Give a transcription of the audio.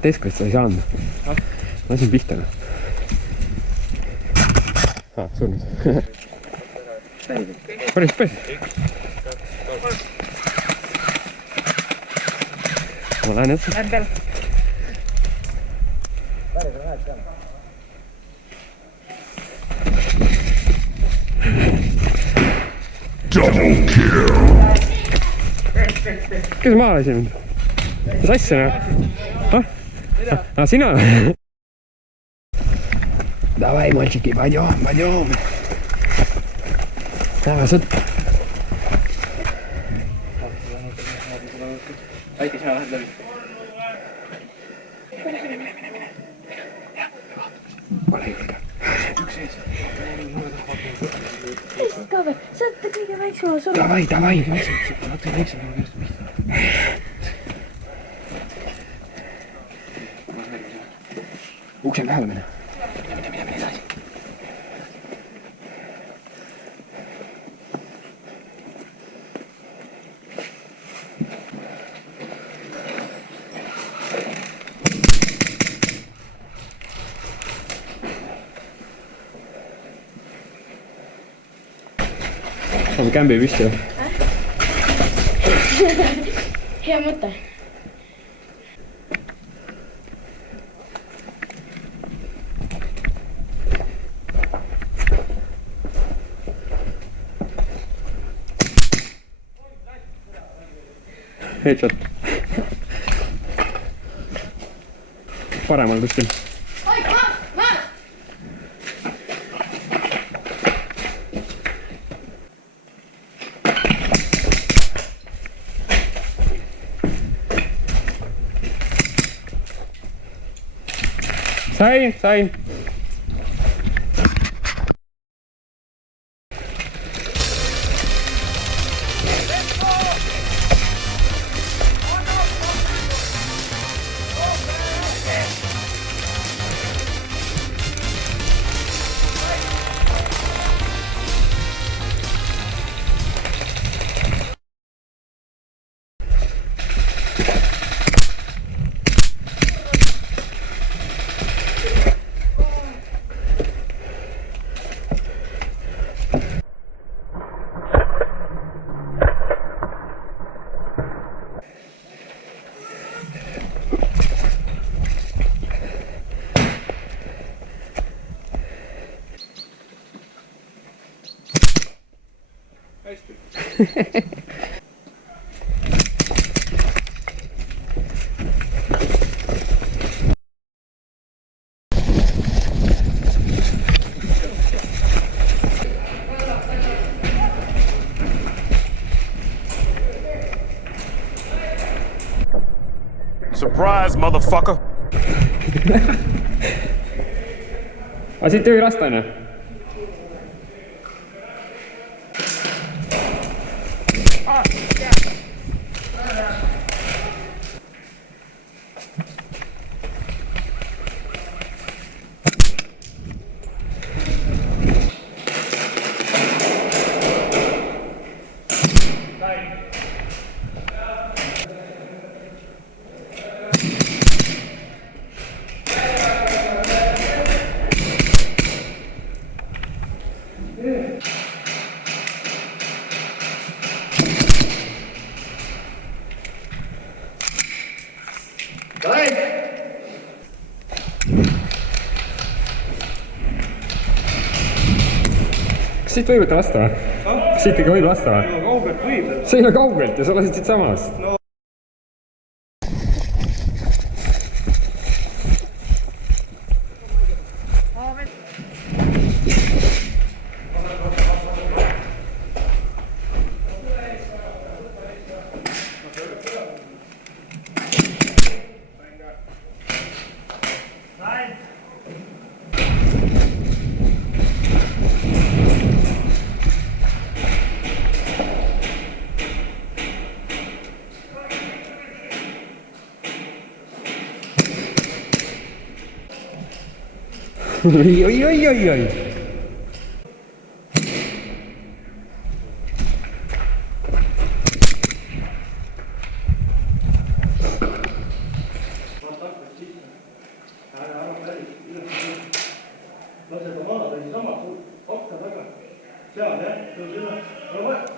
Teskvist sa ei saanud. Ma lasin pihta. Surnud. Päris. Ma lähen jätsa. Lähen peale. Double kill! Kes maha lasi mind? Mis asja näe? Sina? Davai, mальчики, пойдем. Давай, sõtt. Väike, sina lähed läbi. Mine. Ole julge. Üks ees. Kaaber, sa oled kõige väiksema surma. Davai. Natuke väiksem. Uksen lähele mine. Mine edasi. Saame kämbi püsti või? Hea mõte. Headshot. Paremal kuskil. Sain. Surprise, motherfucker! Aga siit ei lasta, on ju? Kas siit võib võtta lasta või? Kas siit ikka võib lasta või? Kaugelt võib. Seina kaugelt ja sa lasid siit samast. Oi. lase ta maha, ta niisama akna taga. seal jah, tõuse üle, ole vaja.